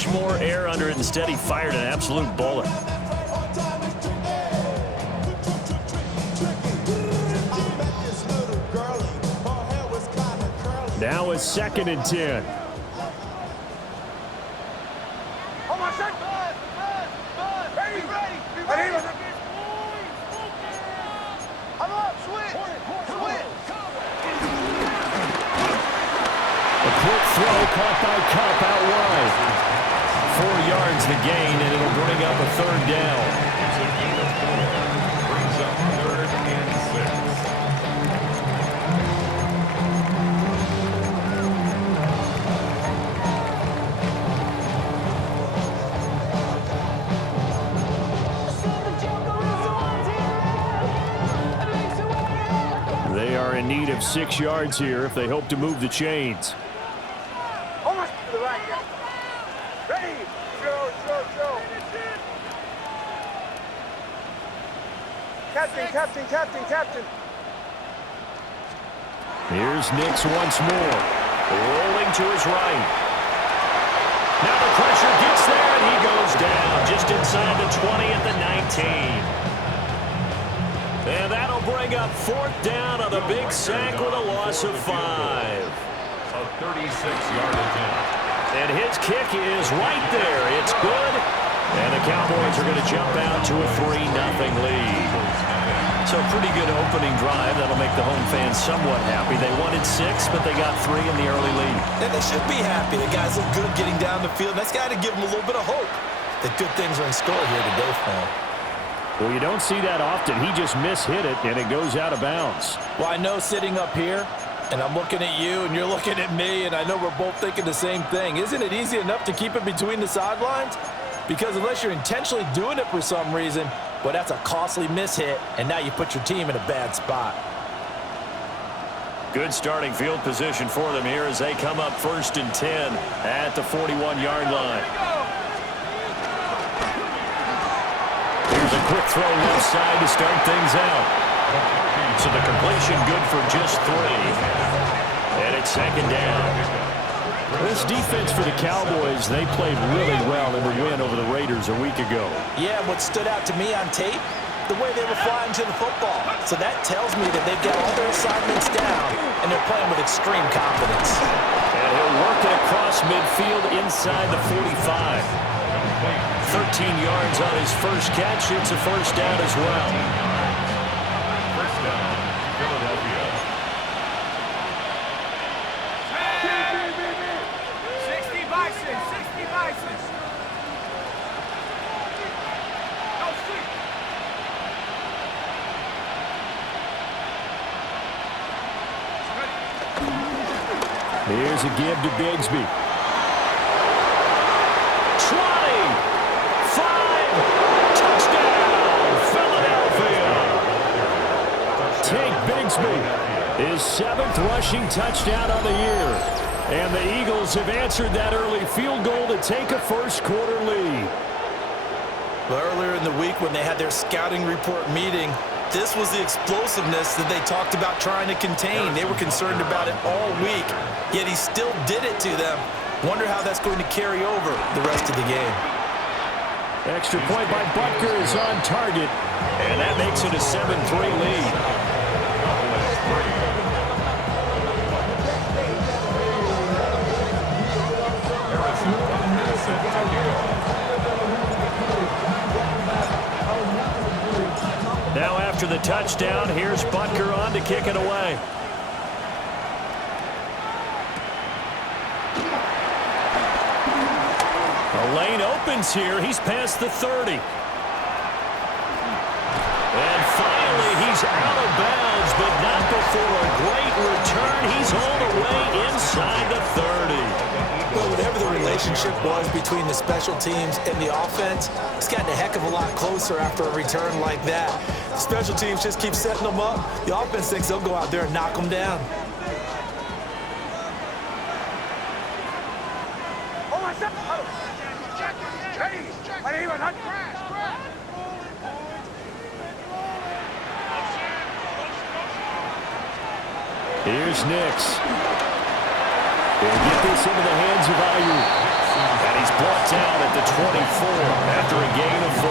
much more air under it. Instead, he fired an absolute bullet. Now it's 2nd and 10. A quick throw caught by Cup out wide. 4 yards the gain, and it'll bring up a 3rd down. Brings up 3rd and 6. They are in need of 6 yards here if they hope to move the chains. Captain. Here's Nix once more. Rolling to his right. Now the pressure gets there, and he goes down just inside the 20 at the 19. And that'll bring up 4th down on a big sack with a loss of 5. A 36-yard attempt. And his kick is right there. It's good. And the Cowboys are going to jump out to a 3-0 lead. So a pretty good opening drive. That'll make the home fans somewhat happy. They wanted 6, but they got 3 in the early lead. And they should be happy. The guys look good getting down the field. That's got to give them a little bit of hope that good things are in store here today for them. Well, you don't see that often. He just mishit it, and it goes out of bounds. Well, I know sitting up here, and I'm looking at you, and you're looking at me, and I know we're both thinking the same thing. Isn't it easy enough to keep it between the sidelines? Because unless you're intentionally doing it for some reason, well, that's a costly mishit, and now you put your team in a bad spot. Good starting field position for them here as they come up 1st and 10 at the 41-yard line. Here's a quick throw left side to start things out. So the completion good for just 3. And it's 2nd down. This defense for the Cowboys, they played really well in the win over the Raiders a week ago. Yeah, what stood out to me on tape, the way they were flying to the football. So that tells me that they've got all their assignments down, and they're playing with extreme confidence. And he'll work it across midfield inside the 45. 13 yards on his first catch. It's a 1st down as well. 1st down, Philadelphia. 60 Bison. Here's a give to Bigsby. 20, 5, touchdown, Philadelphia. Tank Bigsby, his 7th rushing touchdown on the year. And the Eagles have answered that early field goal to take a first-quarter lead. Well, earlier in the week when they had their scouting report meeting, this was the explosiveness that they talked about trying to contain. They were concerned about it all week, yet he still did it to them. Wonder how that's going to carry over the rest of the game. Extra point by Butker is on target, and that makes it a 7-3 lead. Now after the touchdown, here's Butker on to kick it away. The lane opens here. He's past the 30. And finally, he's out of bounds, but not before a great return. He's all the way inside the 30. Well, whatever the relationship was between the special teams and the offense, it's gotten a heck of a lot closer after a return like that. The special teams just keep setting them up. The offense thinks they'll go out there and knock them down. Here's Nix. He'll get this into the hands of Ayuk. And he's He's brought down at the 24 after a gain of 4.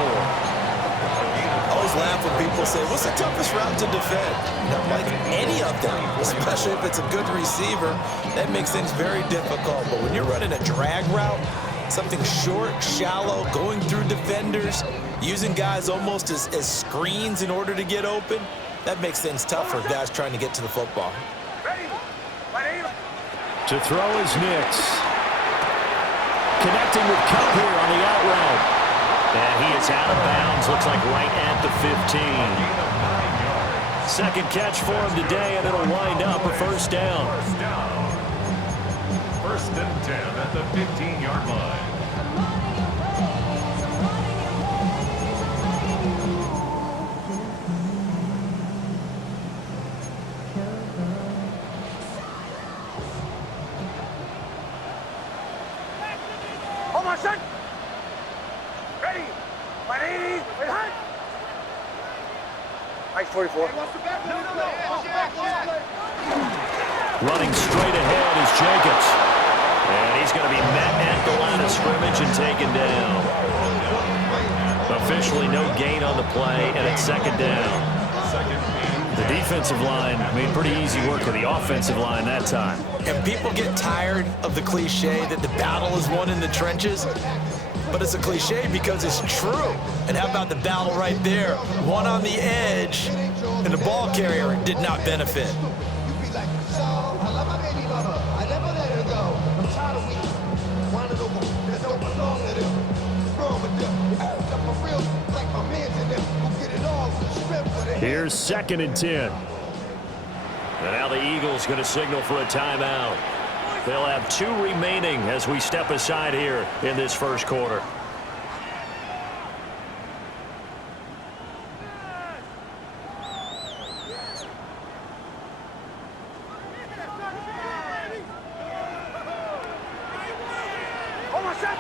I always laugh when people say, what's the toughest route to defend? Not like any of them, especially if it's a good receiver. That makes things very difficult. But when you're running a drag route, something short, shallow, going through defenders, using guys almost as screens in order to get open, that makes things tough for guys trying to get to the football. To throw is Nix. Connecting with Cup here on the out route. And he is out of bounds, looks like right at the 15. Second catch for him today, and it'll wind up a first down. First and 10 at the 15-yard line. Hold on, son. Ready. 180. Wait, hunt. Ice 44. Running straight ahead is Jacobs. And he's going to be met at the line of scrimmage and taken down. Officially no gain on the play, and it's second down. The defensive line made pretty easy work of the offensive line that time. And people get tired of the cliche that the battle is won in the trenches. But it's a cliche because it's true. And how about the battle right there? One on the edge, and the ball carrier did not benefit. Here's second and 10. And now the Eagles going to signal for a timeout. They'll have 2 remaining as we step aside here in this first quarter. Hold on, son.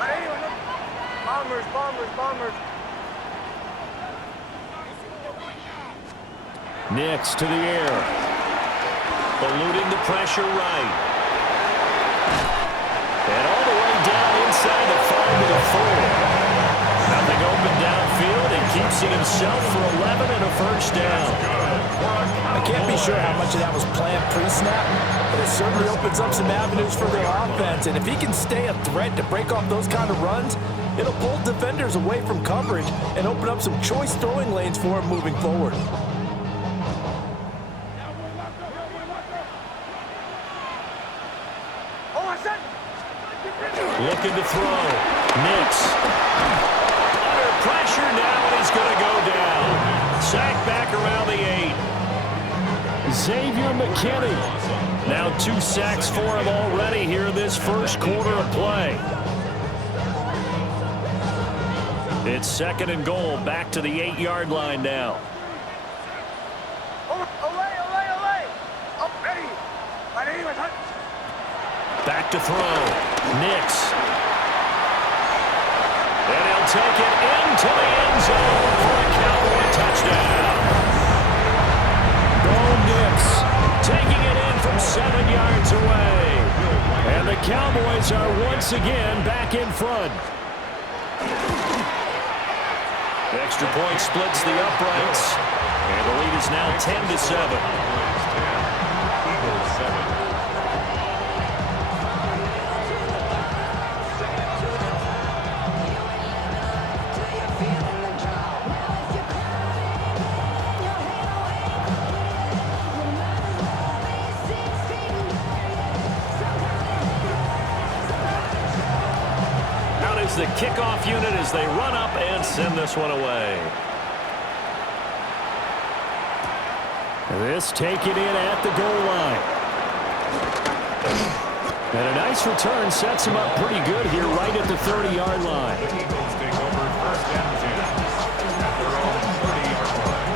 Ready. 180. Bombers. Nix to the air. Eluding the pressure right. And all the way down inside the 5 to the 4. Nothing open downfield, and keeps it himself for 11 and a first down. I can't be sure how much of that was planned pre-snap, but it certainly opens up some avenues for their offense. And if he can stay a threat to break off those kind of runs, it'll pull defenders away from coverage and open up some choice throwing lanes for him moving forward. Looking to throw. Nix. Under pressure now, and he's going to go down. Sacked back around the 8. Xavier McKinney. Now 2 sacks for him already here in this first quarter of play. It's second and goal, back to the 8-yard line now. Back to throw. Nix. And he'll take it into the end zone for a Cowboy touchdown. Bo Nix taking it in from 7 yards away. And the Cowboys are once again back in front. The extra point splits the uprights. And the lead is now 10-7. Eagles 7. The kickoff unit as they run up and send this one away. This taken in at the goal line. And a nice return sets him up pretty good here right at the 30-yard line. The Eagles take over first and 10 at their own 30-yard line.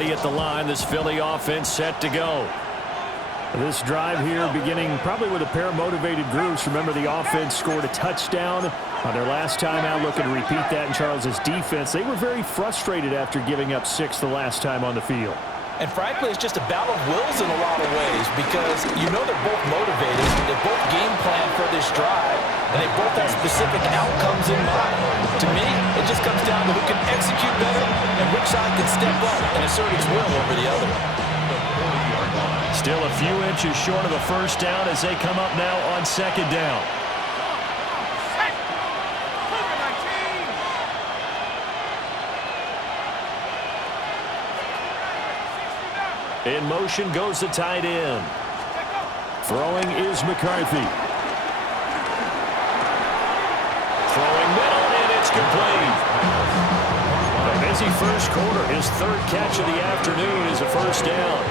At the line, this Philly offense set to go. This drive here beginning probably with a pair of motivated groups. Remember, the offense scored a touchdown on their last time out. Looking to repeat that in Charles's defense. They were very frustrated after giving up 6 the last time on the field. And frankly, it's just a battle of wills in a lot of ways because you know they're both motivated. They both game plan for this drive, and they both have specific outcomes in mind. To me, it just comes down to who can execute better and which side can step up and assert its will over the other. Still a few inches short of a first down as they come up now on second down. In motion goes the tight end. Throwing is McCarthy. Throwing middle, and it's complete. A busy first quarter. His third catch of the afternoon is a first down.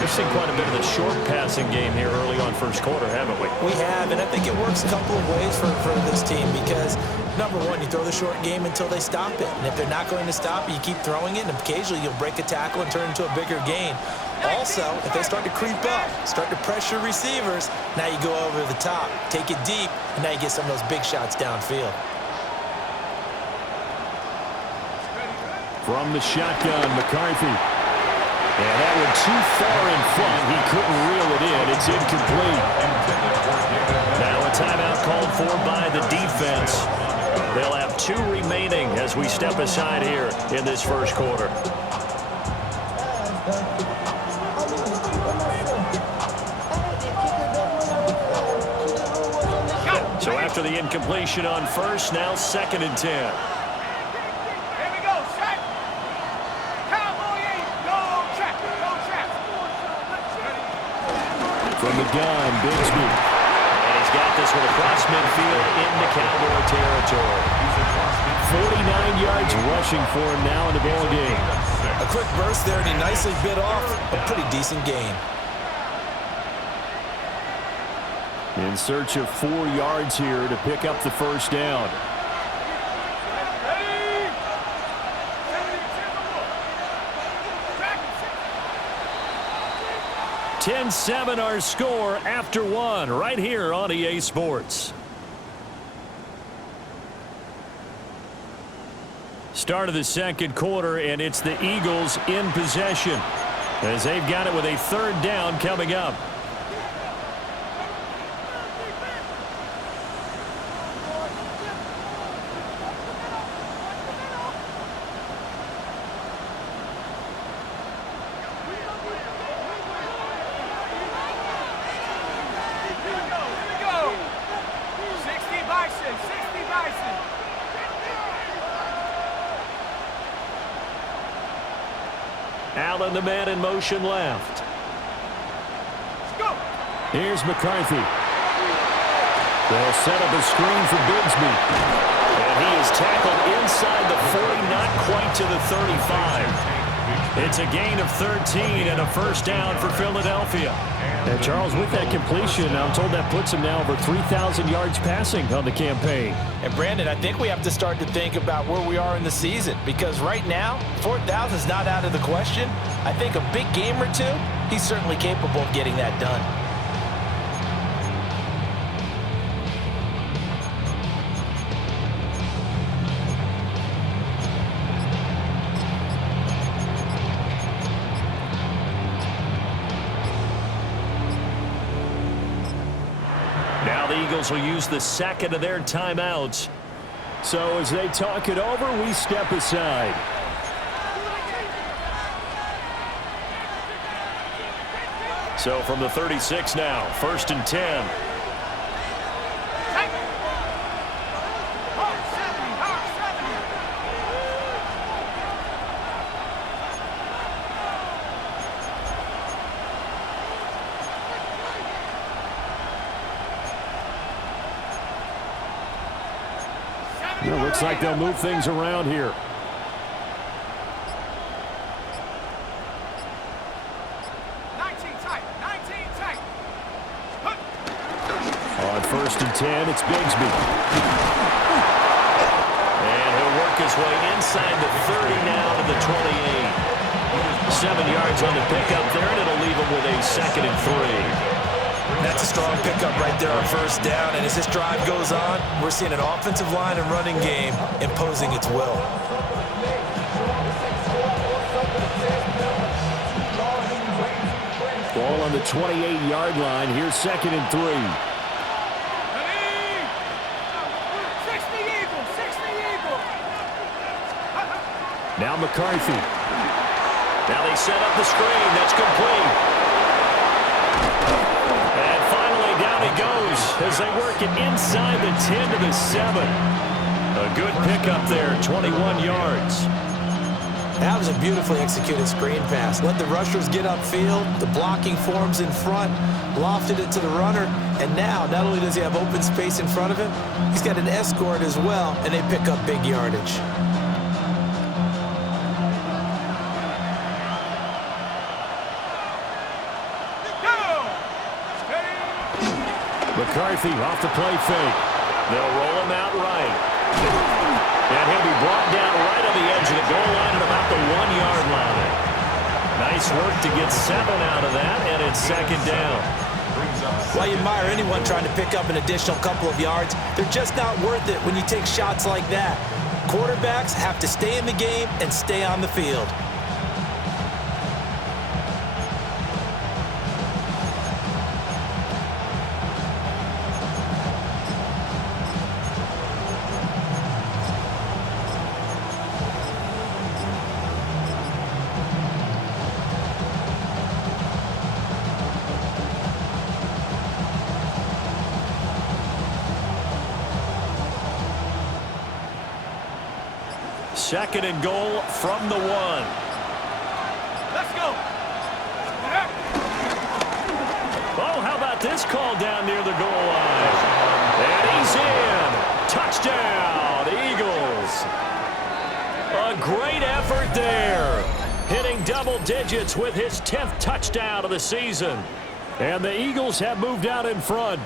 We've seen quite a bit of the short passing game here early on first quarter, haven't we? We have, and I think it works a couple of ways for this team because, number one, you throw the short game until they stop it. And if they're not going to stop it, you keep throwing it, and occasionally you'll break a tackle and turn it into a bigger gain. Also, if they start to creep up, start to pressure receivers, now you go over the top, take it deep, and now you get some of those big shots downfield. From the shotgun, McCarthy. And that one too far in front. He couldn't reel it in. It's incomplete. Now a timeout called for by the defense. They'll have 2 remaining as we step aside here in this first quarter. So after the incompletion on first, now 2nd and 10. From the gun, Bigsby. And he's got this one across midfield into Cowboy territory. 49 yards rushing for him now in the ball game. A quick burst there, and he nicely bit off a pretty decent gain. In search of 4 yards here to pick up the first down. 10-7 our score after 1 right here on EA Sports. Start of the second quarter, and it's the Eagles in possession as they've got it with a 3rd down coming up. Allen, the man in motion left. Here's McCarthy. They'll set up a screen for Bigsby. And he is tackled inside the 40, not quite to the 35. It's a gain of 13 and a first down for Philadelphia. And Charles, with that completion, I'm told that puts him now over 3,000 yards passing on the campaign. And Brandon, I think we have to start to think about where we are in the season because right now, 4,000 is not out of the question. I think a big game or 2, he's certainly capable of getting that done. Now the Eagles will use the 2nd of their timeouts. So as they talk it over, we step aside. So from the 36 now, 1st and 10. It looks like they'll move things around here. On 1st and 10, it's Bigsby. And he'll work his way inside the 30 now to the 28. 7 yards on the pickup there, and it'll leave him with a 2nd and 3. That's a strong pickup right there on first down. And as this drive goes on, we're seeing an offensive line and running game imposing its will. Ball on the 28-yard line. Here's 2nd and 3. Now McCarthy. Now they set up the screen. That's complete. And finally down he goes as they work it inside the 10 to the 7. A good pickup there, 21 yards. That was a beautifully executed screen pass. Let the rushers get upfield. The blocking forms in front. Lofted it to the runner. And now, not only does he have open space in front of him, he's got an escort as well, and they pick up big yardage. McCarthy off the play fake. They'll roll him out right. And he'll be brought down right on the edge of the goal line at about the 1-yard line. Nice work to get 7 out of that, and it's 2nd down. Well, you admire anyone trying to pick up an additional couple of yards. They're just not worth it when you take shots like that. Quarterbacks have to stay in the game and stay on the field. Second and goal from the 1. Let's go. Oh, how about this call down near the goal line? And he's in. Touchdown, Eagles. A great effort there. Hitting double digits with his 10th touchdown of the season. And the Eagles have moved out in front.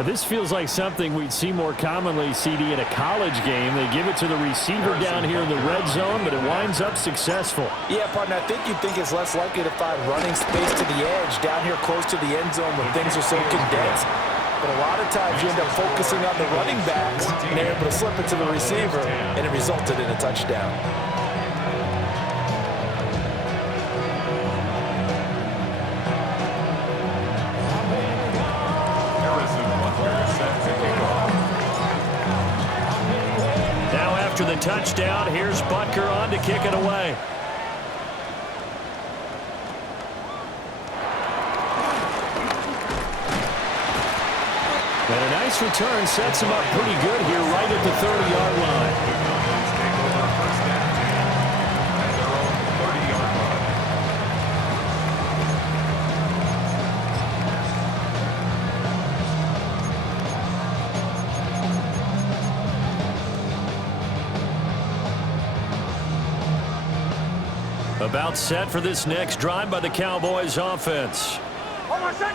This feels like something we'd see more commonly, CD, in a college game. They give it to the receiver down here in the red zone, but it winds up successful. Yeah, partner, I think you'd think it's less likely to find running space to the edge down here close to the end zone when things are so condensed. But a lot of times you end up focusing on the running backs, and they're able to slip it to the receiver, and it resulted in a touchdown. After the touchdown, here's Butker on to kick it away. And a nice return sets him up pretty good here right at the 30-yard line. About set for this next drive by the Cowboys offense.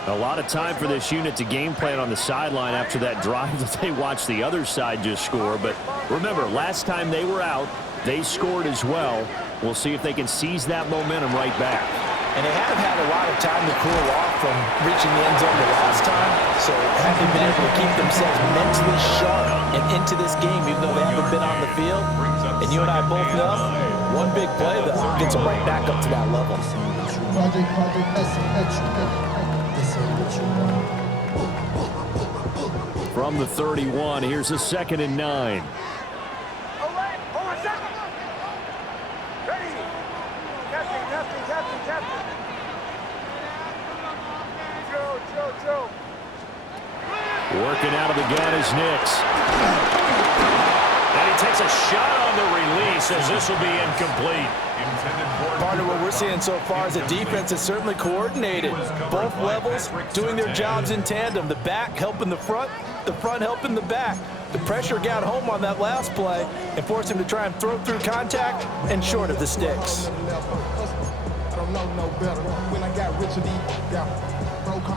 A lot of time for this unit to game plan on the sideline after that drive that they watched the other side just score. But remember, last time they were out, they scored as well. We'll see if they can seize that momentum right back. And they haven't had a lot of time to cool off from reaching the end zone the last time. So haven't been able to keep themselves mentally sharp and into this game, even though they haven't been on the field. And you and I both know, one big play, though, gets them right back up to that level. From the 31, here's a 2nd and 9. Working out of the gun is Nix. And he takes a shot on the release as this will be incomplete. Part of what we're seeing so far is the defense is certainly coordinated. Both levels doing their jobs in tandem. The back helping the front helping the back. The pressure got home on that last play and forced him to try and throw through contact and short of the sticks.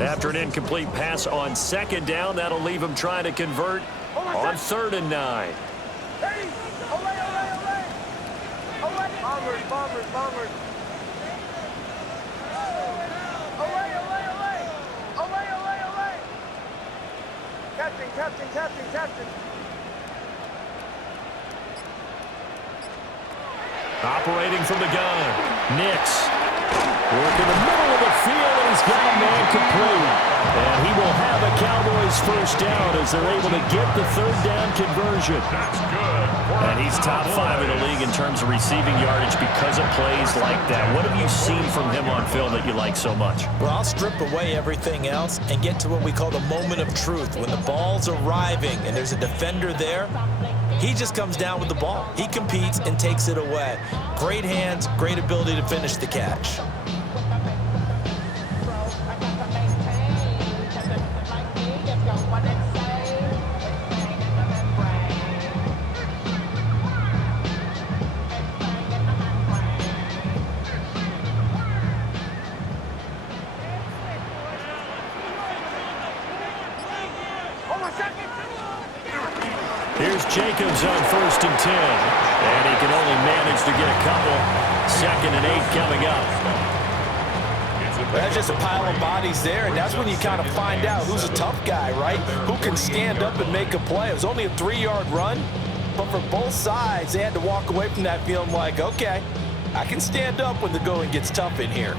After an incomplete pass on 2nd down, that'll leave him trying to convert on 3rd and 9. Bombers. Operating from the gun, Nix. Work in the middle of the field, and he's got a man complete. And he will have a Cowboys first down as they're able to get the third down conversion. That's good. And he's top 5 in the league in terms of receiving yardage because of plays like that. What have you seen from him on film that you like so much? Well, I'll strip away everything else and get to what we call the moment of truth. When the ball's arriving and there's a defender there, he just comes down with the ball. He competes and takes it away. Great hands, great ability to finish the catch. Here's Jacobs on 1st and 10. And he can only manage to get a couple. 2nd and 8 coming up. That's just a pile of bodies there, and that's when you kind of find out who's a tough guy, right? Who can stand up and make a play. It was only a 3-yard run, but for both sides, they had to walk away from that feeling like, okay, I can stand up when the going gets tough in here.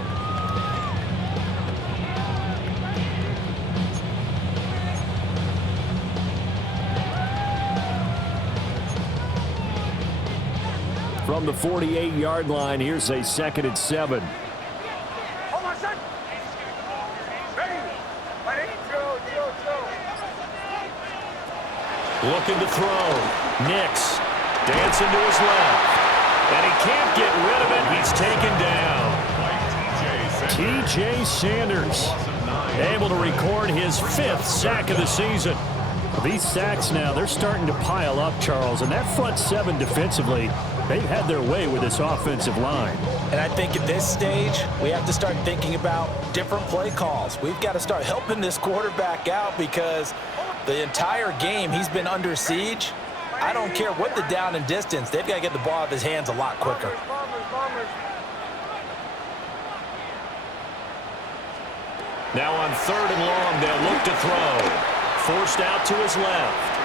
From the 48-yard line, here's a 2nd and 7. Looking to throw. Nix dancing to his left. And he can't get rid of it. He's taken down. T.J. Sanders able to record his 5th sack of the season. These sacks now, they're starting to pile up, Charles. And that front 7 defensively, they've had their way with this offensive line. And I think at this stage, we have to start thinking about different play calls. We've got to start helping this quarterback out because the entire game he's been under siege. I don't care what the down and distance. They've got to get the ball out of his hands a lot quicker. Now on 3rd and long, they'll look to throw. Forced out to his left.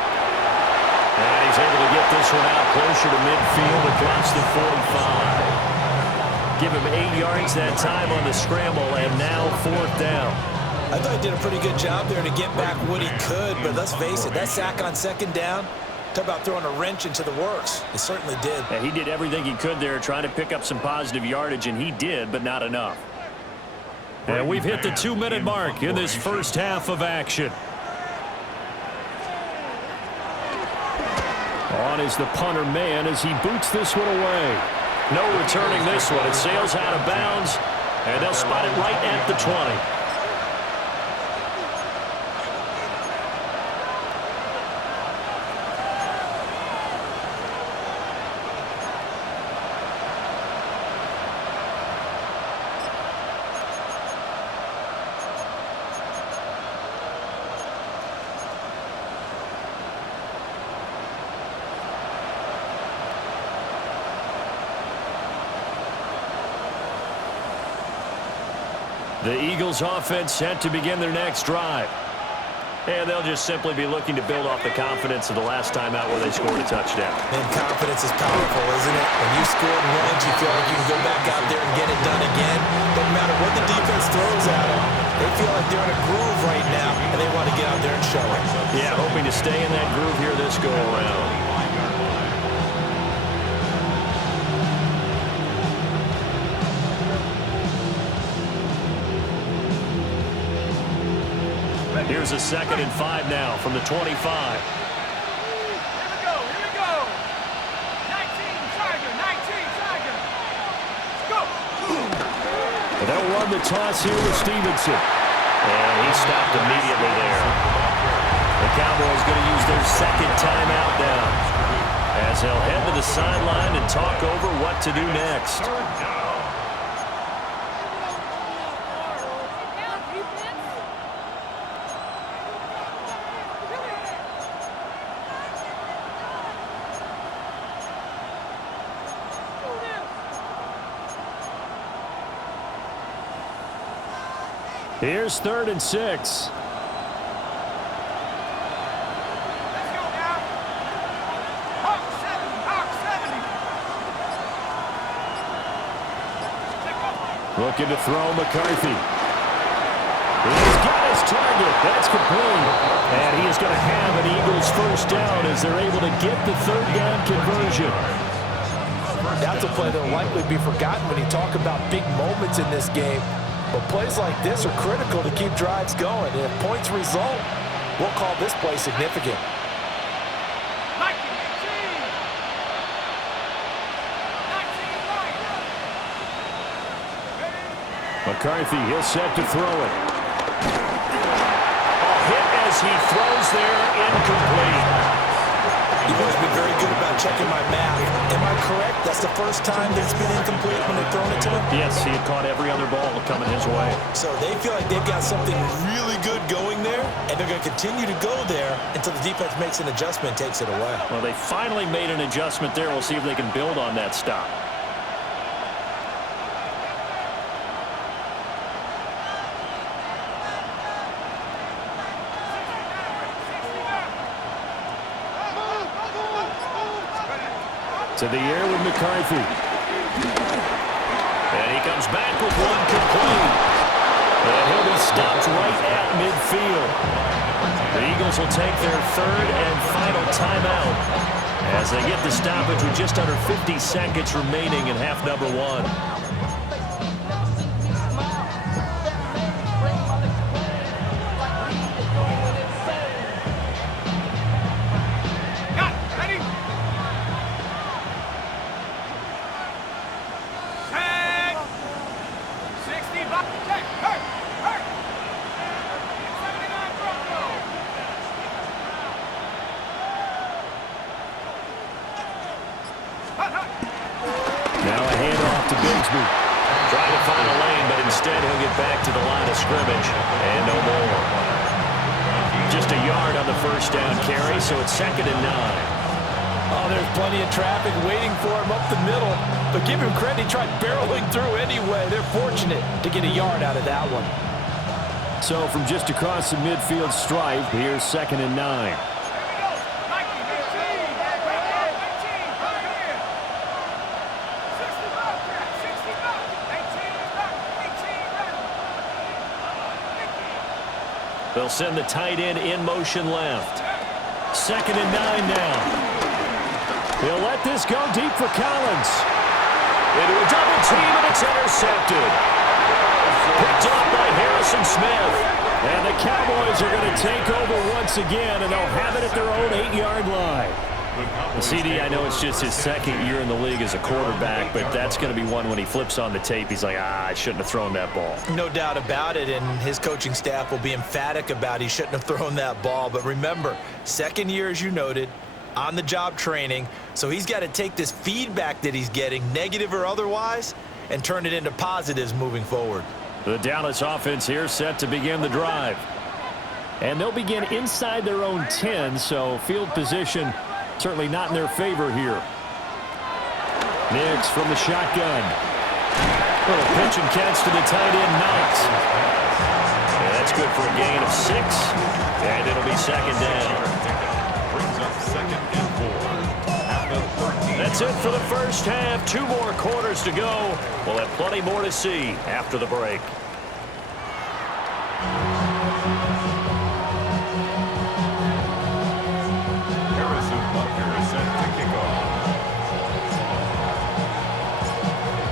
And he's able to get this one out closer to midfield across the 45. Give him 8 yards that time on the scramble, and now 4th down. I thought he did a pretty good job there to get back what he could, but let's face it, that sack on 2nd down, talk about throwing a wrench into the works. It certainly did. Yeah, he did everything he could there trying to pick up some positive yardage, and he did, but not enough. And we've hit the 2-minute mark in this first half of action. On is the punter man as he boots this one away. No returning this one. It sails out of bounds, and they'll spot it right at the 20. The Eagles offense set to begin their next drive. And they'll just simply be looking to build off the confidence of the last time out where they scored a touchdown. And confidence is powerful, isn't it? When you scored once, you feel like you can go back out there and get it done again. Doesn't matter what the defense throws at them. They feel like they're in a groove right now, and they want to get out there and show it. Yeah, hoping to stay in that groove here this go-around. Here's a 2nd and 5 now from the 25. Here we go, 19, Tiger. Go! And they'll run the toss here with Stevenson. And he stopped immediately there. The Cowboys going to use their 2nd timeout now, as they'll head to the sideline and talk over what to do next. Here's 3rd and 6. Looking to throw McCarthy. He's got his target. That's complete. And he is going to have an Eagles first down as they're able to get the third down conversion. That's a play that will likely be forgotten when you talk about big moments in this game. But plays like this are critical to keep drives going. And if points result, we'll call this play significant. McCarthy, he'll set to throw it. A hit as he throws there, incomplete. You've always been very good about checking my math. Am I correct? That's the first time that it's been incomplete when they've thrown it to him? Yes, he had caught every other ball coming his way. So they feel like they've got something really good going there, and they're going to continue to go there until the defense makes an adjustment and takes it away. Well, they finally made an adjustment there. We'll see if they can build on that stop. To the air with McCarthy. And he comes back with one complete. And he'll be stopped right at midfield. The Eagles will take their third and final timeout as they get the stoppage with just under 50 seconds remaining in half number one. Trying to find a lane, but instead he'll get back to the line of scrimmage. And no more. Just a yard on the first down carry, so it's 2nd and 9. Oh, there's plenty of traffic waiting for him up the middle. But give him credit, he tried barreling through anyway. They're fortunate to get a yard out of that one. So from just across the midfield stripe, here's 2nd and 9. They'll send the tight end in motion left. 2nd and 9 now. He'll let this go deep for Collins. Into a double team, and it's intercepted. Picked up by Harrison Smith. And the Cowboys are going to take over once again, and they'll have it at their own 8-yard line. CD, I know it's just his 2nd year in the league as a quarterback, but that's going to be one when he flips on the tape, he's like, I shouldn't have thrown that ball. No doubt about it, and his coaching staff will be emphatic about he shouldn't have thrown that ball. But remember, 2nd year, as you noted, on-the-job training, so he's got to take this feedback that he's getting, negative or otherwise, and turn it into positives moving forward. The Dallas offense here set to begin the drive. And they'll begin inside their own 10, so field position certainly not in their favor here. Nix from the shotgun. Little pitch and catch to the tight end, Knox. Yeah, that's good for a gain of 6, and it'll be 2nd down. Brings up 2nd and 4 at the 13. That's it for the first half. 2 more quarters to go. We'll have plenty more to see after the break.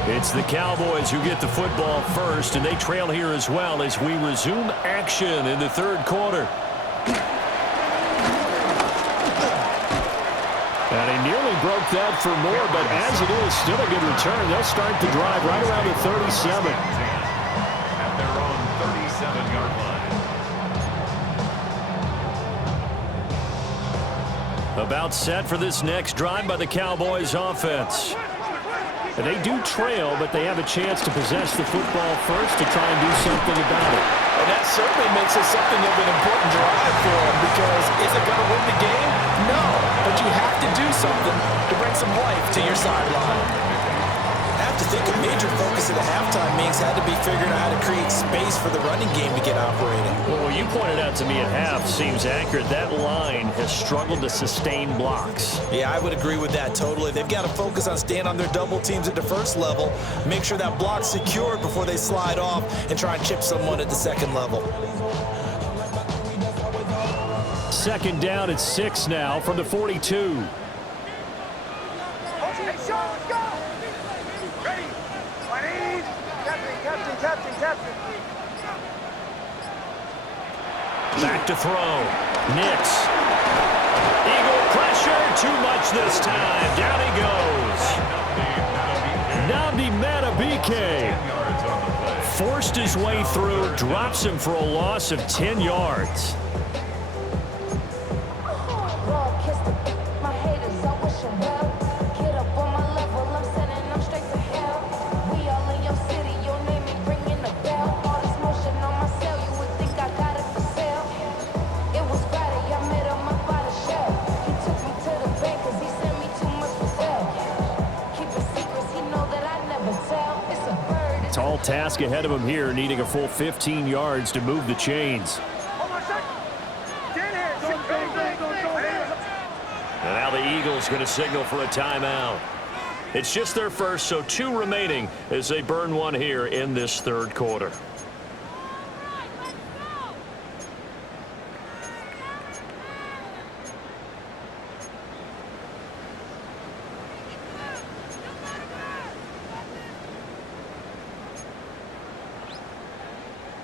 It's the Cowboys who get the football first, and they trail here as well as we resume action in the 3rd quarter. And he nearly broke that for more, but as it is, still a good return. They'll start the drive right around the 37. At their own 37-yard line. About set for this next drive by the Cowboys offense. And they do trail, but they have a chance to possess the football first to try and do something about it. And that certainly makes it something of an important drive for them, because is it going to win the game? No, but you have to do something to bring some life to your sideline. have to think a major focus at the halftime meetings had to be figuring out how to create space for the running game to get operating. Well, what you pointed out to me at half seems accurate. That line has struggled to sustain blocks. Yeah, I would agree with that totally. They've got to focus on staying on their double teams at the first level, make sure that block's secured before they slide off and try and chip someone at the second level. Second down at 6 now from the 42. Hey, Sean, let's go! Ready? 180. Captain. Back to throw. Nix. Eagle pressure. Too much this time. Down he goes. Nnamdi Madubuike forced his way through, drops him for a loss of 10 yards. Tall task ahead of him here, needing a full 15 yards to move the chains. And now the Eagles going to signal for a timeout. It's just their first, so 2 remaining as they burn one here in this third quarter.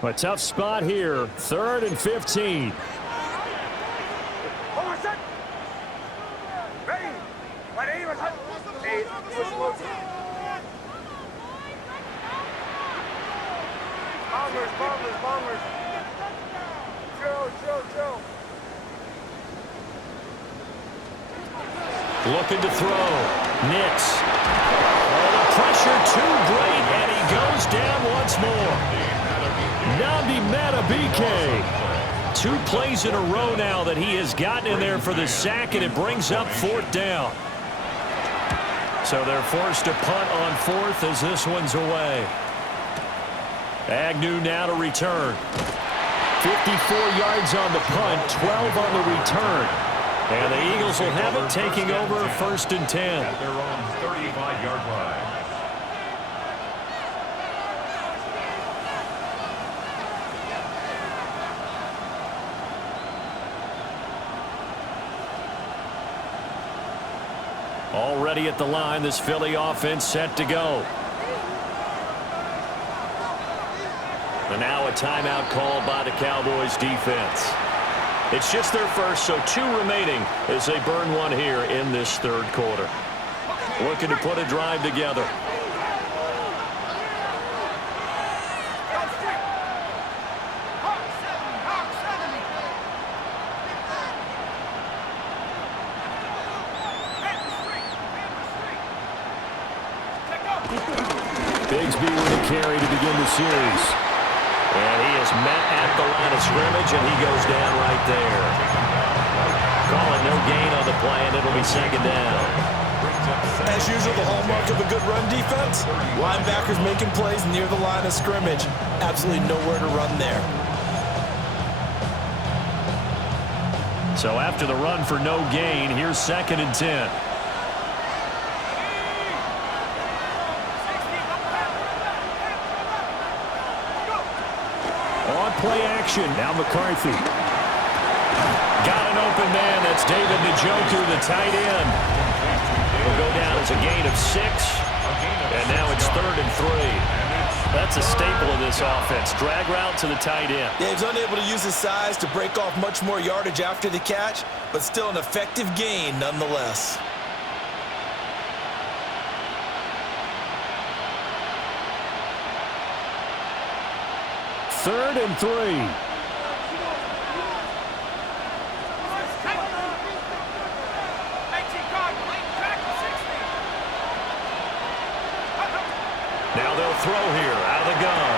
A tough spot here, 3rd and 15. Bombers. Chill. Looking to throw. Nix. Oh, the pressure too great, and he goes down once more. Nnamdi Madubuike. 2 plays in a row now that he has gotten in there for the sack, and it brings up 4th down. So they're forced to punt on 4th as this one's away. Agnew now to return. 54 yards on the punt, 12 on the return. And the Eagles will have it, taking over 1st and 10. At their own 35-yard line. Already at the line, this Philly offense set to go. And now a timeout called by the Cowboys defense. It's just their first, so 2 remaining as they burn one here in this third quarter. Looking to put a drive together. Bigsby with a carry to begin the series. And he is met at the line of scrimmage, and he goes down right there. Call it no gain on the play, and it'll be 2nd down. As usual, the hallmark of a good run defense, linebackers making plays near the line of scrimmage. Absolutely nowhere to run there. So after the run for no gain, here's 2nd and 10. Play action. Now McCarthy. Got an open man. That's David Njoku, the tight end. Will go down as a gain of 6. And now it's 3rd and 3. That's a staple of this offense. Drag route to the tight end. Yeah, he's unable to use his size to break off much more yardage after the catch, but still an effective gain nonetheless. Third and 3. Now they'll throw here out of the gun.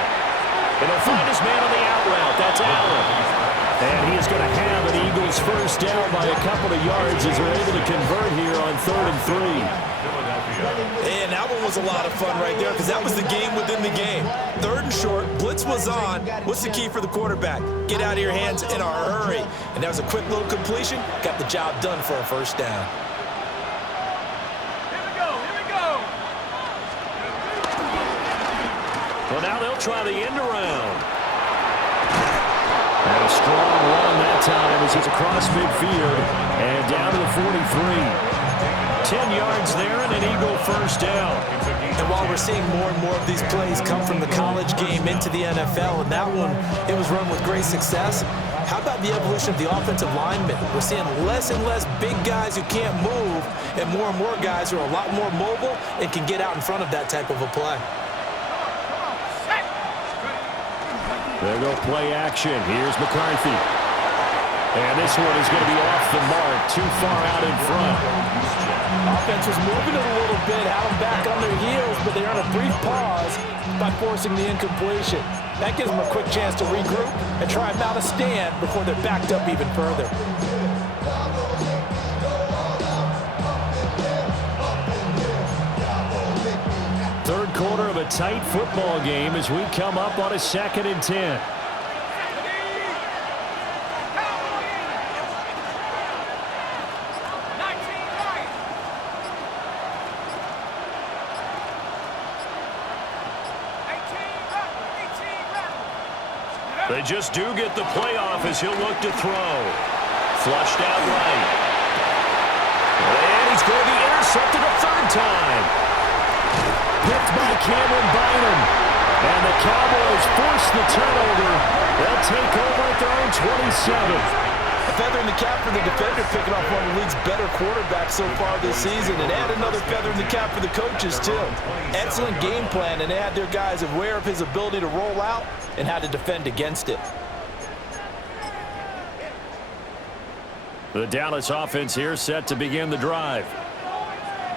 And he'll find his man on the out route. That's Allen. And he is going to have an Eagles first down by a couple of yards as they're able to convert here on 3rd and 3. And that one was a lot of fun right there because that was the game within the game. 3rd and short, blitz was on. What's the key for the quarterback? Get out of your hands in a hurry. And that was a quick little completion. Got the job done for a first down. Here we go. Well, now they'll try the end around. And a strong run that time as he's across midfield and down to the 43. 10 yards there and an Eagle first down. And while we're seeing more and more of these plays come from the college game into the NFL, and that one, it was run with great success, how about the evolution of the offensive linemen? We're seeing less and less big guys who can't move and more guys who are a lot more mobile and can get out in front of that type of a play. There go play action. Here's McCarthy. And this one is going to be off the mark, too far out in front. Offense was moving it a little bit, had them back on their heels, but they earned a brief pause by forcing the incompletion. That gives them a quick chance to regroup and try and mount a stand before they're backed up even further. Third quarter of a tight football game as we come up on a 2nd and 10. They just do get the playoff as he'll look to throw. Flushed out right. And he's going to be intercepted a 3rd time. Picked by Cameron Bynum. And the Cowboys force the turnover. They'll take over at their own 27. A feather in the cap for the defender, picking off one of the league's better quarterbacks so far this season, and add another feather in the cap for the coaches, too. Excellent game plan, and they had their guys aware of his ability to roll out and how to defend against it. The Dallas offense here set to begin the drive.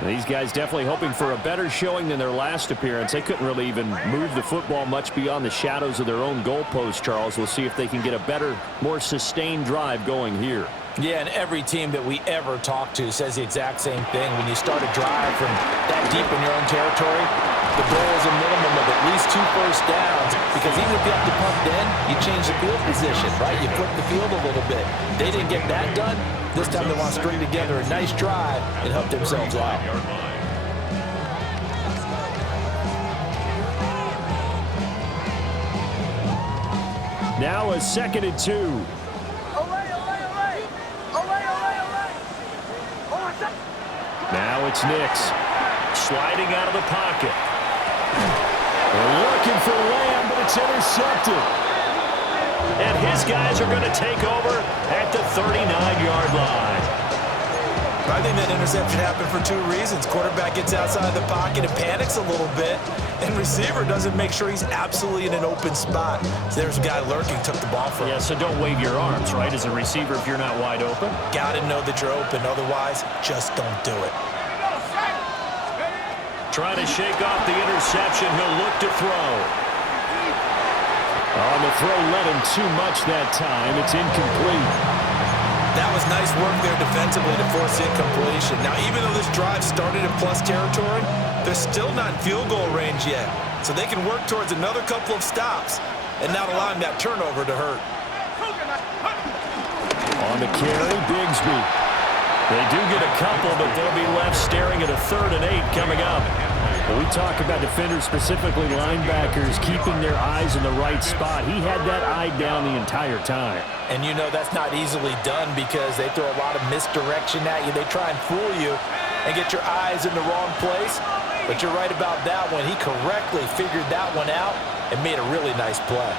These guys definitely hoping for a better showing than their last appearance. They couldn't really even move the football much beyond the shadows of their own goalpost, Charles. We'll see if they can get a better, more sustained drive going here. Yeah, and every team that we ever talk to says the exact same thing. When you start a drive from that deep in your own territory, the goal is a minimum of at least 2 first downs, because even if you have to punt then, you change the field position, right? You flip the field a little bit. They didn't get that done. This time they want to string together a nice drive and help themselves out. Now a 2nd and 2. Now it's Nix. Sliding out of the pocket. Looking for Lamb, but it's intercepted. And his guys are going to take over at the 39-yard line. I think that interception happened for 2 reasons. Quarterback gets outside of the pocket and panics a little bit, and receiver doesn't make sure he's absolutely in an open spot. So there's a guy lurking, took the ball from him. Yeah, so don't wave your arms, right, as a receiver if you're not wide open. Got to know that you're open. Otherwise, just don't do it. Trying to shake off the interception. He'll look to throw. On the throw led him too much that time. It's incomplete. That was nice work there defensively to force incompletion. Now, even though this drive started in plus territory, they're still not in field goal range yet. So they can work towards another couple of stops and not allowing that turnover to hurt. On the carry, Bigsby. They do get a couple, but they'll be left staring at a 3rd and 8 coming up. When we talk about defenders, specifically linebackers, keeping their eyes in the right spot, he had that eye down the entire time. And you know that's not easily done because they throw a lot of misdirection at you. They try and fool you and get your eyes in the wrong place. But you're right about that one. He correctly figured that one out and made a really nice play.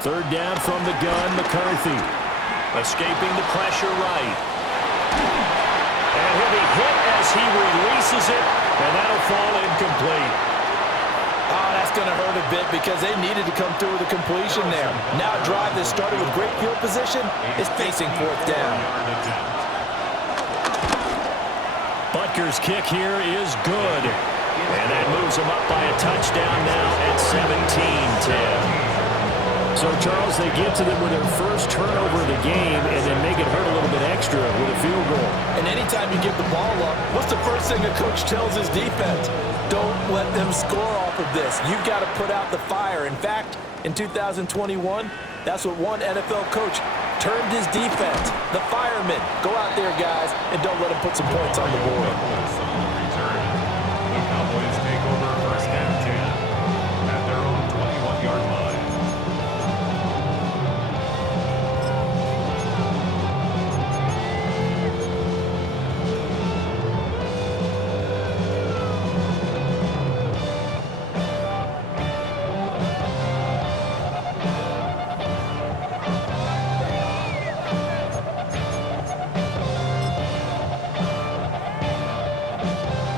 Third down from the gun, McCarthy. Escaping the pressure right. And he'll be hit as he releases it, and that'll fall incomplete. Oh, that's going to hurt a bit because they needed to come through with a completion there. Now a drive that started with great field position is facing 4th down. Butker's kick here is good. And that moves them up by a touchdown now at 17-10. So, Charles, they get to them with their first turnover of the game and then make it hurt a little bit extra with a field goal. And anytime you give the ball up, what's the first thing a coach tells his defense? Don't let them score off of this. You've got to put out the fire. In fact, in 2021, that's what one NFL coach termed his defense, the firemen. Go out there, guys, and don't let them put some points on the board. The Cowboys take over first and 10 at their own 21-yard line.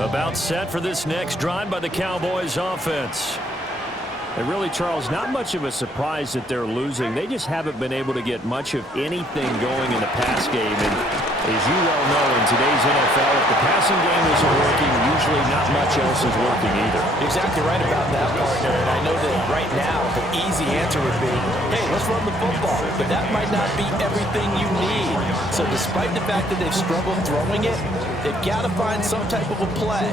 About set for this next drive by the Cowboys offense. And really, Charles, not much of a surprise that they're losing. They just haven't been able to get much of anything going in the pass game. And as you well know, in today's NFL, if the passing game isn't working, usually not much else is working either. Exactly right about that, partner. And I know that right now the easy answer would be, hey, let's run the football. But that might not be everything you need. So despite the fact that they've struggled throwing it, they've got to find some type of a play,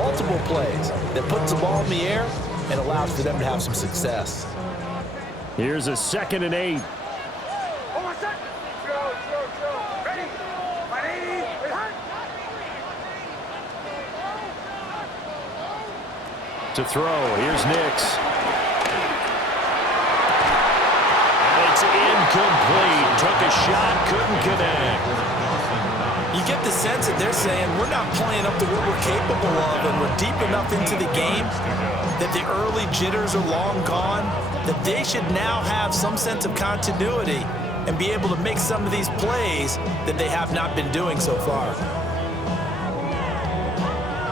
multiple plays, that puts the ball in the air and allows for them to have some success. Here's a 2nd and 8. Hold on, set. Throw. Ready. 180. Behind. To throw, here's Nix. And it's incomplete. Took a shot, couldn't connect. You get the sense that they're saying we're not playing up to what we're capable of, and we're deep enough into the game that the early jitters are long gone, that they should now have some sense of continuity and be able to make some of these plays that they have not been doing so far.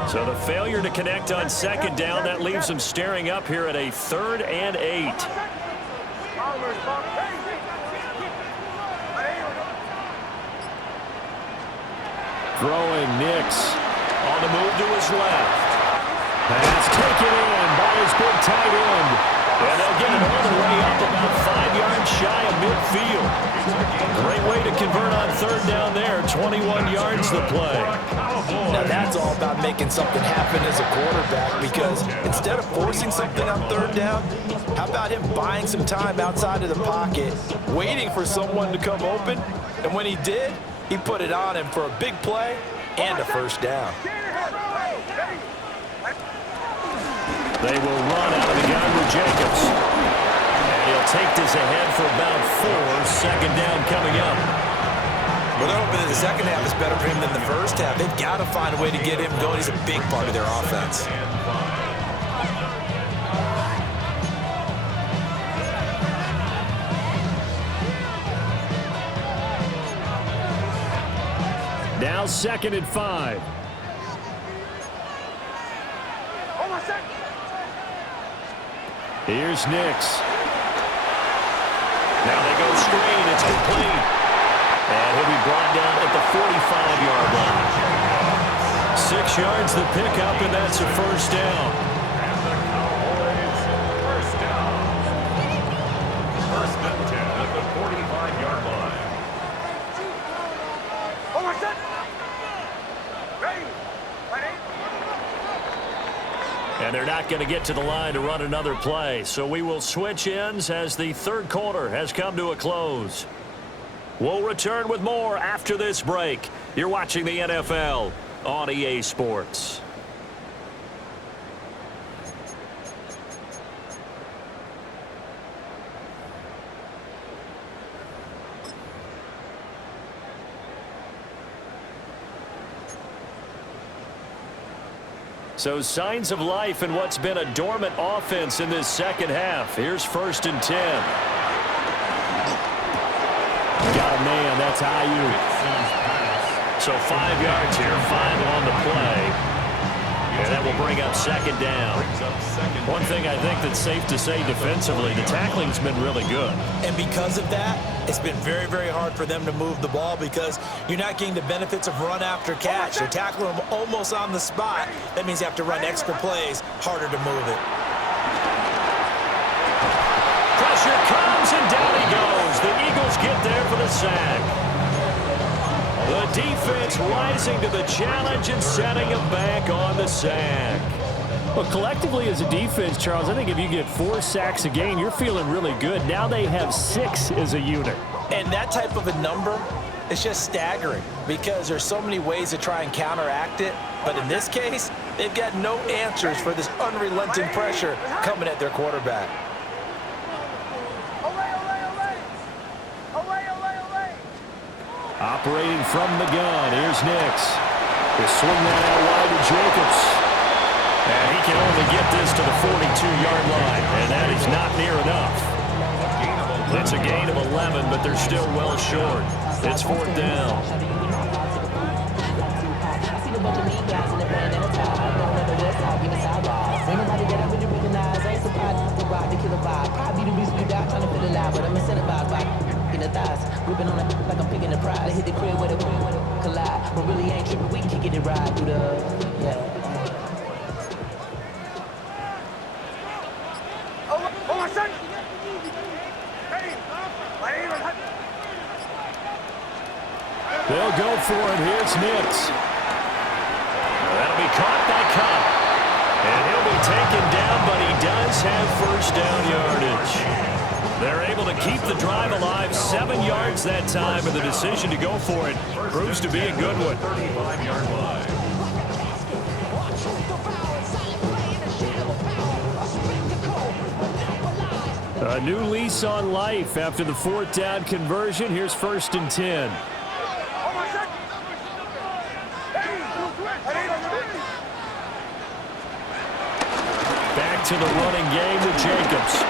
So the failure to connect on 2nd down, that leaves them staring up here at a 3rd and 8. Throwing Nix. On the move to his left. Pass taken in by his big tight end. And they'll get it all the way up about 5 yards shy of midfield. Great way to convert on 3rd down there. 21 yards to play. Now that's all about making something happen as a quarterback, because instead of forcing something on 3rd down, how about him buying some time outside of the pocket, waiting for someone to come open, and when he did, he put it on him for a big play and a 1st down. They will run out of the gun with Jacobs. And he'll take this ahead for about 4. 2nd down coming up. Well, they're hoping that the second half is better for him than the first half. They've got to find a way to get him going. He's a big part of their offense. Now 2nd and 5. Hold on, set. Here's Nix. Now they go screen. It's complete. And he'll be brought down at the 45-yard line. 6 yards the pickup, and that's a 1st down. And the Cowboys first down. 1st and 10 at the 45-yard line. Hold on, set. Ready. 180. And they're not going to get to the line to run another play. So we will switch ends as the 3rd quarter has come to a close. We'll return with more after this break. You're watching the NFL on EA Sports. So signs of life in what's been a dormant offense in this 2nd half. Here's 1st and 10. Got a man, that's Ayuk. So 5 yards here, 5 on the play. And that will bring up second down. One thing I think that's safe to say defensively, the tackling's been really good. And because of that, it's been very, very hard for them to move the ball because you're not getting the benefits of run after catch. They're tackling them almost on the spot. That means you have to run extra plays, harder to move it. Pressure comes, and down he goes. The Eagles get there for the sack. The defense rising to the challenge and setting him back on the sack. Well, collectively as a defense, Charles, I think if you get 4 sacks a game, you're feeling really good. Now they have 6 as a unit. And that type of a number is just staggering because there's so many ways to try and counteract it. But in this case, they've got no answers for this unrelenting pressure coming at their quarterback. Operating from the gun, here's Nix. He'll swing that out wide to Jacobs. And he can only get this to the 42-yard line, and that is not near enough. It's a gain of 11, but they're still well short. It's 4th down. We've been on it like I'm picking the pride. I hit the crib with a collide. But really ain't tripping. We can get it right through the Oh, my son! Ready! My name is They'll go for it. Here's Nix. That'll be caught by Cup. And he'll be taken down, but he does have first down yardage. They're able to keep the drive alive, 7 yards that time, and the decision to go for it proves to be a good one. A new lease on life after the 4th down conversion. Here's 1st and 10. Back to the running game with Jacobs.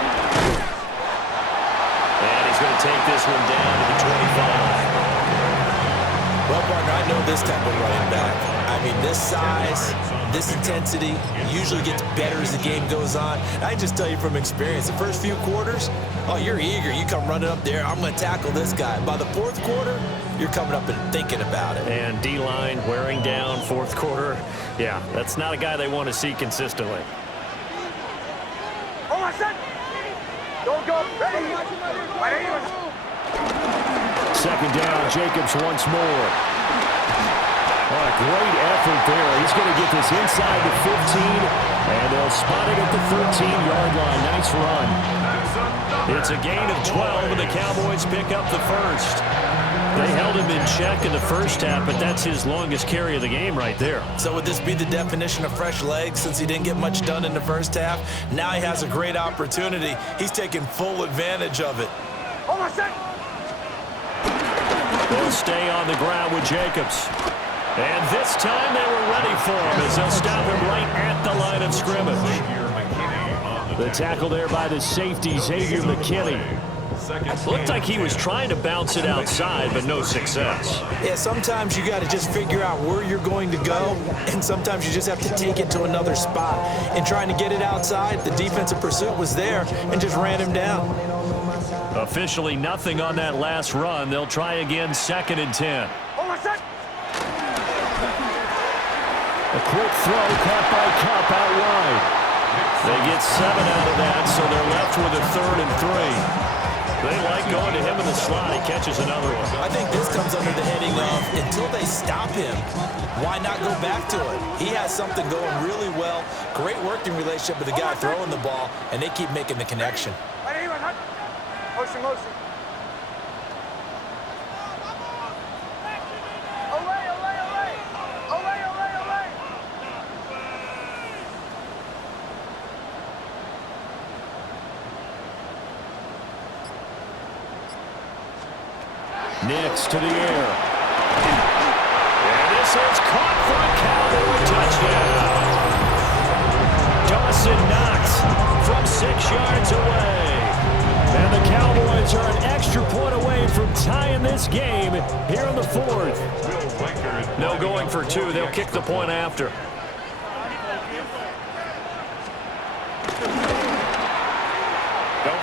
And he's going to take this one down to the 25. Well, partner, I know this type of running back. I mean, this size, this intensity usually gets better as the game goes on. I just tell you from experience, the first few quarters, oh, you're eager. You come running up there, I'm going to tackle this guy. By the 4th quarter, you're coming up and thinking about it. And D-line wearing down 4th quarter. Yeah, that's not a guy they want to see consistently. Oh, my son! Don't go. Ready! My name is... 2nd down, Jacobs once more. What a great effort there. He's going to get this inside the 15, and they'll spot it at the 13-yard line. Nice run. It's a gain of 12, and the Cowboys pick up the first. They held him in check in the first half, but that's his longest carry of the game right there. So would this be the definition of fresh legs since he didn't get much done in the first half? Now he has a great opportunity. He's taking full advantage of it. Oh, my son! They'll stay on the ground with Jacobs. And this time they were ready for him as they'll stop him right at the line of scrimmage. The tackle there by the safety, Xavier McKinney. Looked like he was trying to bounce it outside, but no success. Yeah, sometimes you got to just figure out where you're going to go, and sometimes you just have to take it to another spot. And trying to get it outside, the defensive pursuit was there and just ran him down. Officially nothing on that last run. They'll try again, 2nd and 10. Oh, my son! A quick throw caught by Cup out wide. They get 7 out of that, so they're left with a 3rd and 3. They like going to him in the slot. He catches another one. I think this comes under the heading of until they stop him, why not go back to it? He has something going really well. Great working relationship with the guy throwing the ball, and they keep making the connection. My name is Motion, motion. Away, away, away! Away, away, away! Nix to the air. And this is caught for a Cowboy touchdown. Dawson Knox from 6 yards away. And the Cowboys are an extra point away from tying this game here in the 4th. No going for 2. They'll kick the point after.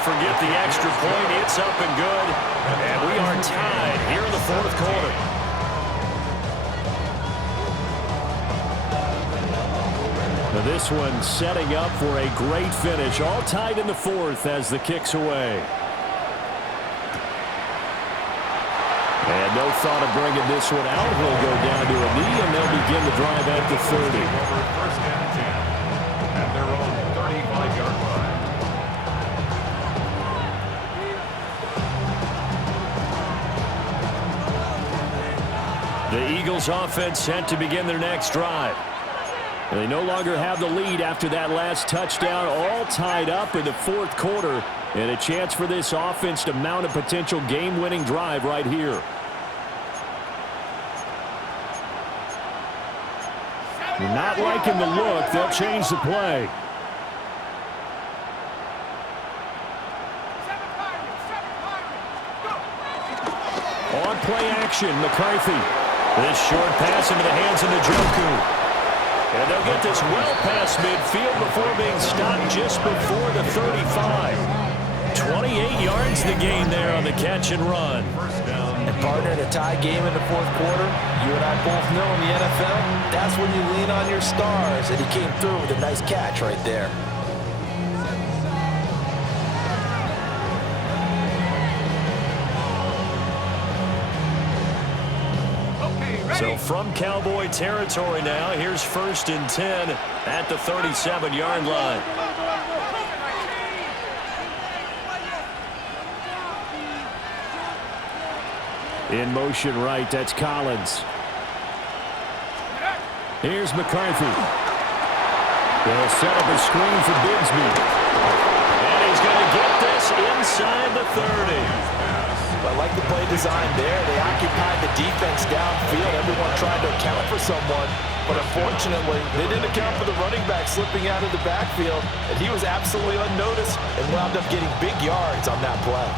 forget the extra point. It's up and good. And we are tied here in the fourth quarter. Now this one setting up for a great finish. All tied in the fourth as the kick's away. And no thought of bringing this one out. He'll go down to a knee, and they'll begin the drive at the 30. First and 10 at their own 35-yard line. The Eagles offense set to begin their next drive. They no longer have the lead after that last touchdown, all tied up in the fourth quarter, and a chance for this offense to mount a potential game-winning drive right here. Not liking the look. They'll change the play. On play action, McCarthy. This short pass into the hands of Njoku. And they'll get this well past midfield before being stopped just before the 35. 28 yards the gain there on the catch and run. And partner, in a tie game in the fourth quarter, you and I both know in the NFL, that's when you lean on your stars, and he came through with a nice catch right there. So from Cowboy territory now, here's 1st and 10 at the 37-yard line. In motion right, that's Collins. Here's McCarthy. They'll set up a screen for Bigsby. And he's going to get this inside the 30. I like the play design there. They occupied the defense downfield. Everyone tried to account for someone, but unfortunately, they didn't account for the running back slipping out of the backfield, and he was absolutely unnoticed and wound up getting big yards on that play.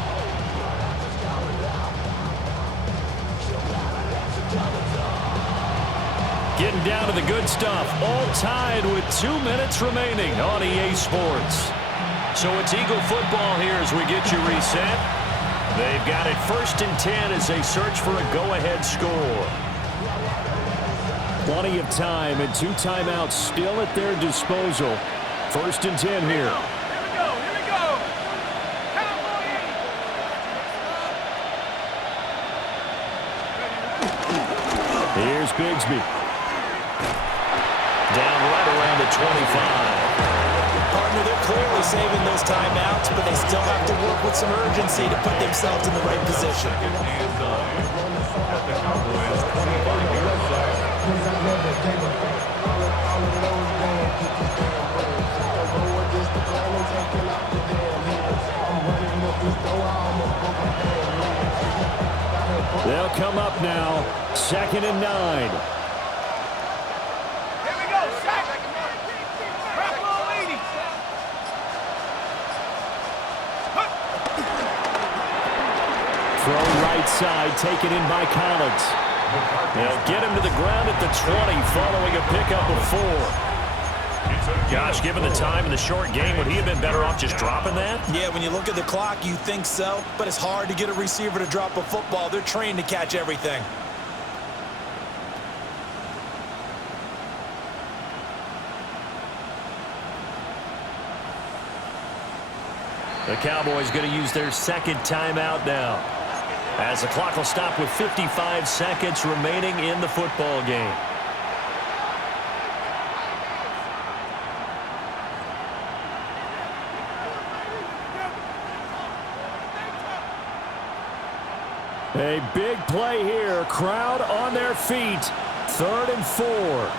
Getting down to the good stuff. All tied with 2 minutes remaining on EA Sports. So it's Eagle football here as we get you reset. They've got it 1st and 10 as they search for a go-ahead score. Plenty of time and 2 timeouts still at their disposal. 1st and 10 here. Here we go. Here's Bigsby. Down right around the 25. Partner, they're clearly saving those timeouts, but they still have to work with some urgency to put themselves in the right position. Second and 9 at the Cowboys' 25-yard line. They'll come up now. 2nd and 9. Throw right side, taken in by Collins. They'll get him to the ground at the 20 following a pickup of 4. Gosh, given the time in the short game, would he have been better off just dropping that? Yeah, when you look at the clock, you think so, but it's hard to get a receiver to drop a football. They're trained to catch everything. The Cowboys going to use their 2nd timeout now, as the clock will stop with 55 seconds remaining in the football game. A big play here. Crowd on their feet. 3rd and 4.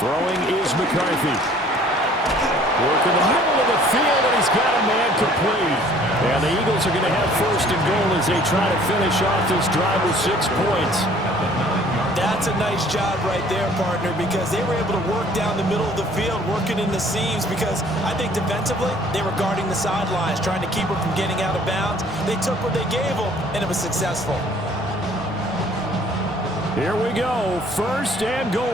Throwing is McCarthy. Work in the middle of the field, and he's got a man complete. And the Eagles are going to have 1st and goal as they try to finish off this drive with 6 points. That's a nice job right there, partner, because they were able to work down the middle of the field, working in the seams, because I think defensively they were guarding the sidelines, trying to keep them from getting out of bounds. They took what they gave them, and it was successful. Here we go, 1st and goal.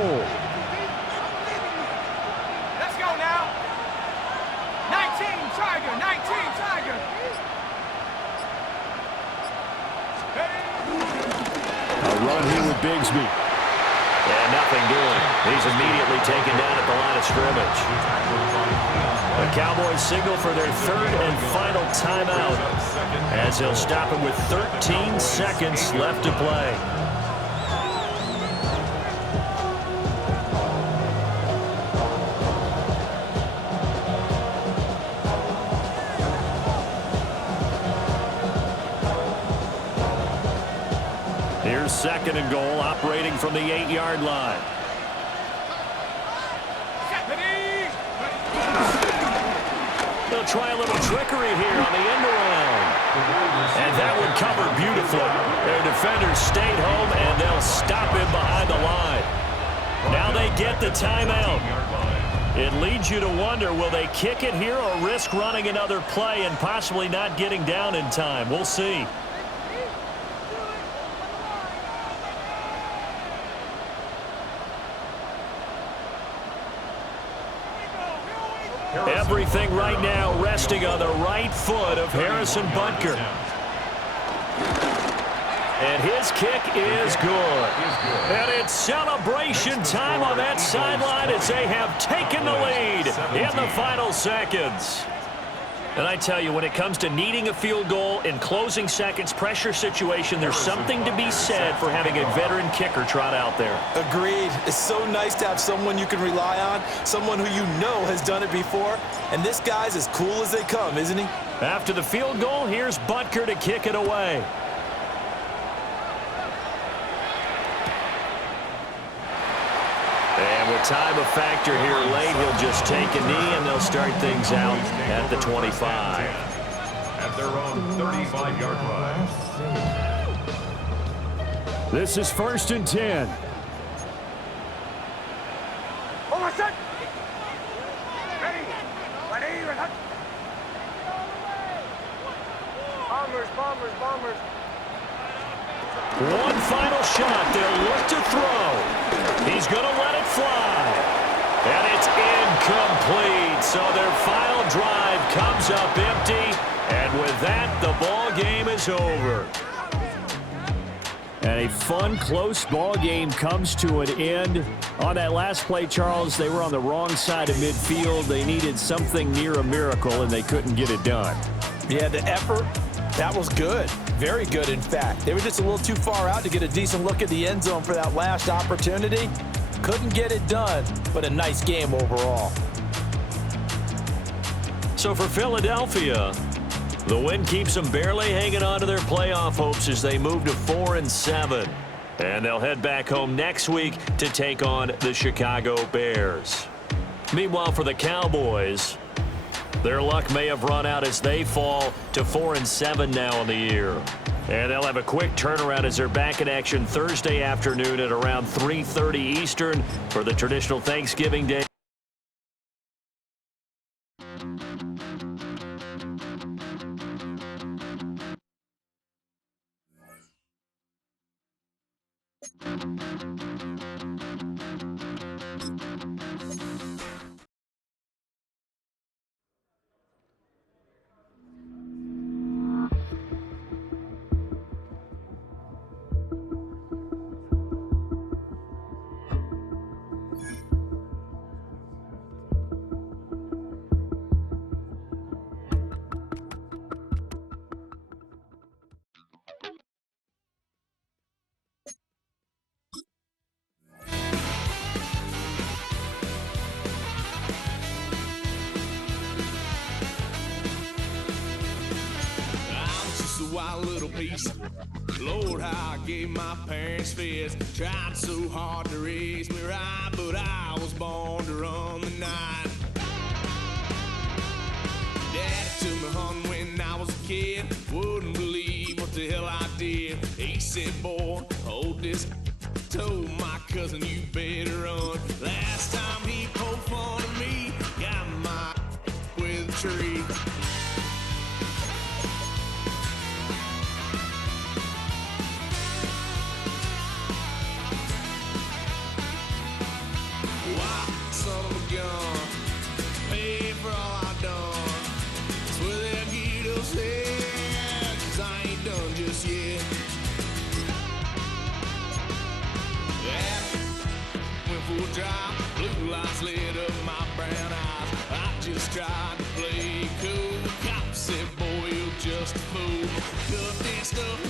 Let's go now. 19 Tiger, 19 Tiger. A run here with Bigsby. And nothing doing. He's immediately taken down at the line of scrimmage. The Cowboys signal for their 3rd and final timeout as they'll stop him with 13 seconds left to play. Here's 2nd and goal, operating from the 8-yard line. They'll try a little trickery here on the end around. And that one covered beautifully. Their defenders stayed home, and they'll stop him behind the line. Now they get the timeout. It leads you to wonder, will they kick it here or risk running another play and possibly not getting down in time? We'll see. Everything right now resting on the right foot of Harrison Butker. And his kick is good. And it's celebration time on that sideline as they have taken the lead in the final seconds. And I tell you, when it comes to needing a field goal in closing seconds, pressure situation, there's something to be said for having a veteran kicker trot out there. Agreed. It's so nice to have someone you can rely on, someone who you know has done it before. And this guy's as cool as they come, isn't he? After the field goal, here's Butker to kick it away. And with time a factor here late, he'll just take a knee, and they'll start things out at the 25. At their own 35-yard line. This is 1st and 10. Over set. Ready. Bombers, bombers, bombers. One final shot. They'll look to throw. He's going to let it fly. And it's incomplete. So their final drive comes up empty. And with that, the ball game is over. And a fun, close ball game comes to an end. On that last play, Charles, they were on the wrong side of midfield. They needed something near a miracle, and they couldn't get it done. Yeah, the effort, that was good. Very good, in fact. They were just a little too far out to get a decent look at the end zone for that last opportunity. Couldn't get it done, but a nice game overall. So for Philadelphia, the win keeps them barely hanging on to their playoff hopes as they move to 4-7. And they'll head back home next week to take on the Chicago Bears. Meanwhile, for the Cowboys, their luck may have run out as they fall to 4-7 now in the year. And they'll have a quick turnaround as they're back in action Thursday afternoon at around 3:30 Eastern for the traditional Thanksgiving Day. Wild little piece. Lord, how I gave my parents fist. Tried so hard to raise me right, but I was born to run the night. Daddy took me hunting when I was a kid. Wouldn't believe what the hell I did. He said, boy, hold this. Told my cousin, you better run. Last time he poked fun of me, got my with a tree. just tried to play cool. Cop said, boy, you're just a fool. Cut that stuff